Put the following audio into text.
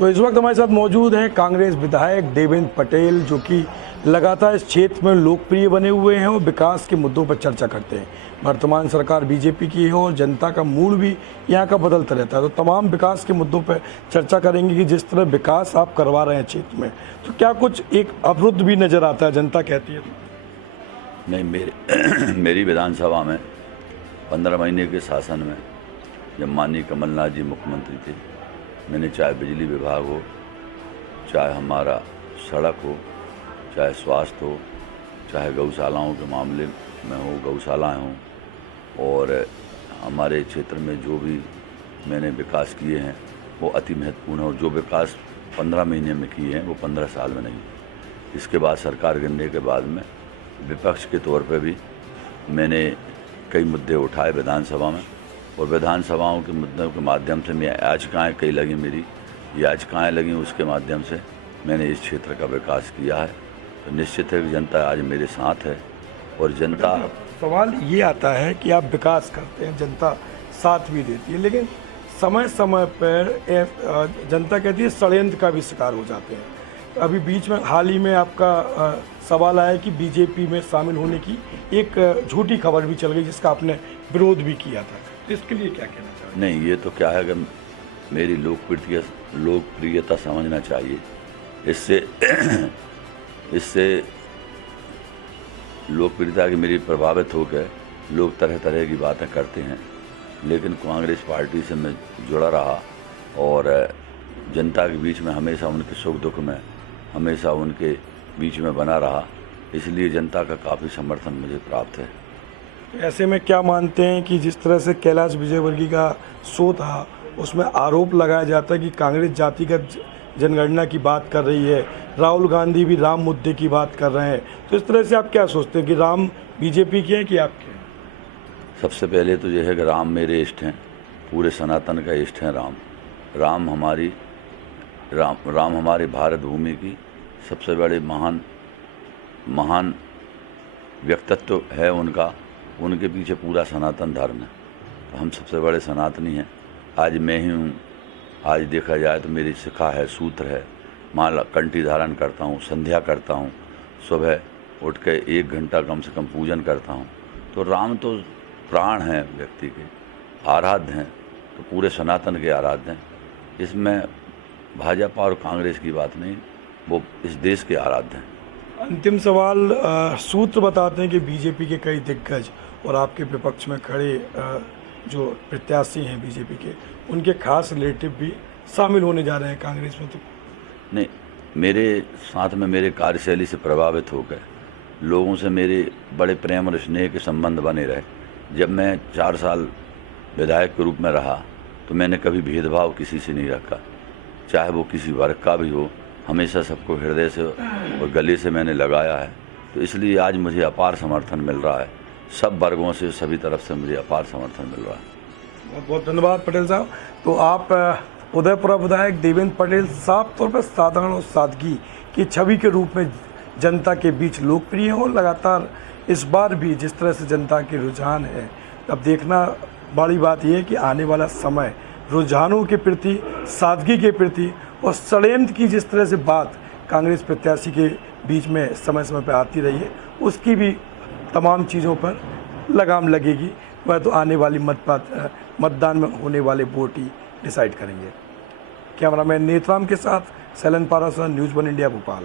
तो इस वक्त हमारे साथ मौजूद हैं कांग्रेस विधायक देवेंद्र पटेल, जो कि लगातार इस क्षेत्र में लोकप्रिय बने हुए हैं और विकास के मुद्दों पर चर्चा करते हैं। वर्तमान सरकार बीजेपी की है और जनता का मूड भी यहाँ का बदलता रहता है, तो तमाम विकास के मुद्दों पर चर्चा करेंगे कि जिस तरह विकास आप करवा रहे हैं क्षेत्र में, तो क्या कुछ एक अवरुद्ध भी नज़र आता है, जनता कहती है? नहीं, मेरी विधानसभा में 15 महीने के शासन में जब माननीय कमलनाथ जी मुख्यमंत्री थे, मैंने चाहे बिजली विभाग हो, चाहे हमारा सड़क हो, चाहे स्वास्थ्य हो, चाहे गौशालाओं के मामले में हो, गौशालाएँ हों, और हमारे क्षेत्र में जो भी मैंने विकास किए हैं वो अति महत्वपूर्ण है। और जो विकास 15 महीने में किए हैं वो 15 साल में नहीं। इसके बाद सरकार गिरने के बाद में विपक्ष के तौर पे भी मैंने कई मुद्दे उठाए विधानसभा में, और विधानसभाओं के मुद्दों के माध्यम से मैं याचिकाएँ कई लगी, मेरी याचिकाएँ लगी, उसके माध्यम से मैंने इस क्षेत्र का विकास किया है। तो निश्चित है कि जनता आज मेरे साथ है। और जनता, सवाल ये आता है कि आप विकास करते हैं, जनता साथ भी देती है, लेकिन समय समय पर जनता कहती है षड्यंत्र का भी शिकार हो जाते हैं। अभी बीच में हाल ही में आपका सवाल आया कि बीजेपी में शामिल होने की एक झूठी खबर भी चल गई, जिसका आपने विरोध भी किया था, तो इसके लिए क्या कहना चाहते हैं? नहीं, ये तो क्या है कि मेरी लोकप्रियता समझना चाहिए। इससे लोकप्रियता की मेरी प्रभावित होकर लोग तरह तरह की बातें करते हैं, लेकिन कांग्रेस पार्टी से मैं जुड़ा रहा और जनता के बीच में हमेशा उनके सुख दुख में हमेशा उनके बीच में बना रहा, इसलिए जनता का काफ़ी समर्थन मुझे प्राप्त है। ऐसे में क्या मानते हैं कि जिस तरह से कैलाश विजयवर्गीय का शो था, उसमें आरोप लगाया जाता है कि कांग्रेस जातिगत जनगणना की बात कर रही है, राहुल गांधी भी राम मुद्दे की बात कर रहे हैं, तो इस तरह से आप क्या सोचते हैं कि राम बीजेपी के हैं कि आपके? सबसे पहले तो यह है कि राम मेरे इष्ट हैं, पूरे सनातन का इष्ट हैं। राम हमारे भारत भूमि की सबसे बड़े महान व्यक्तित्व है उनका, उनके पीछे पूरा सनातन धर्म है। तो हम सबसे बड़े सनातनी हैं। आज मैं ही हूँ, आज देखा जाए तो मेरी शिखा है, सूत्र है, माला कंठी धारण करता हूँ, संध्या करता हूँ, सुबह उठ के 1 घंटा कम से कम पूजन करता हूँ। तो राम तो प्राण हैं, व्यक्ति के आराध्य हैं, तो पूरे सनातन के आराध्य हैं। इसमें भाजपा और कांग्रेस की बात नहीं, वो इस देश के आराध्य हैं। अंतिम सवाल, सूत्र बताते हैं कि बीजेपी के कई दिग्गज और आपके विपक्ष में खड़े जो प्रत्याशी हैं बीजेपी के, उनके खास रिलेटिव भी शामिल होने जा रहे हैं कांग्रेस में। तो नहीं, मेरे साथ में मेरे कार्यशैली से प्रभावित होकर लोगों से मेरे बड़े प्रेम और स्नेह के संबंध बने रहे। जब मैं 4 साल विधायक के रूप में रहा तो मैंने कभी भेदभाव किसी से नहीं रखा, चाहे वो किसी वर्ग का भी हो, हमेशा सबको हृदय से और गले से मैंने लगाया है। तो इसलिए आज मुझे अपार समर्थन मिल रहा है, सब वर्गों से, सभी तरफ से मुझे अपार समर्थन मिल रहा है। बहुत बहुत धन्यवाद पटेल साहब। तो आप उदयपुरा विधायक देवेंद्र पटेल साफ तौर पर साधारण और सादगी की छवि के रूप में जनता के बीच लोकप्रिय हो। लगातार इस बार भी जिस तरह से जनता के रुझान है, अब देखना बड़ी बात यह है कि आने वाला समय रुझानों के प्रति, सादगी के प्रति और षड्यंत्र की जिस तरह से बात कांग्रेस प्रत्याशी के बीच में समय समय पर आती रही है, उसकी भी तमाम चीज़ों पर लगाम लगेगी। वह तो आने वाली मतदान में होने वाले वोट ही डिसाइड करेंगे। कैमरामैन नेतराम के साथ सैलन पारासर, न्यूज़ 1 इंडिया, भोपाल।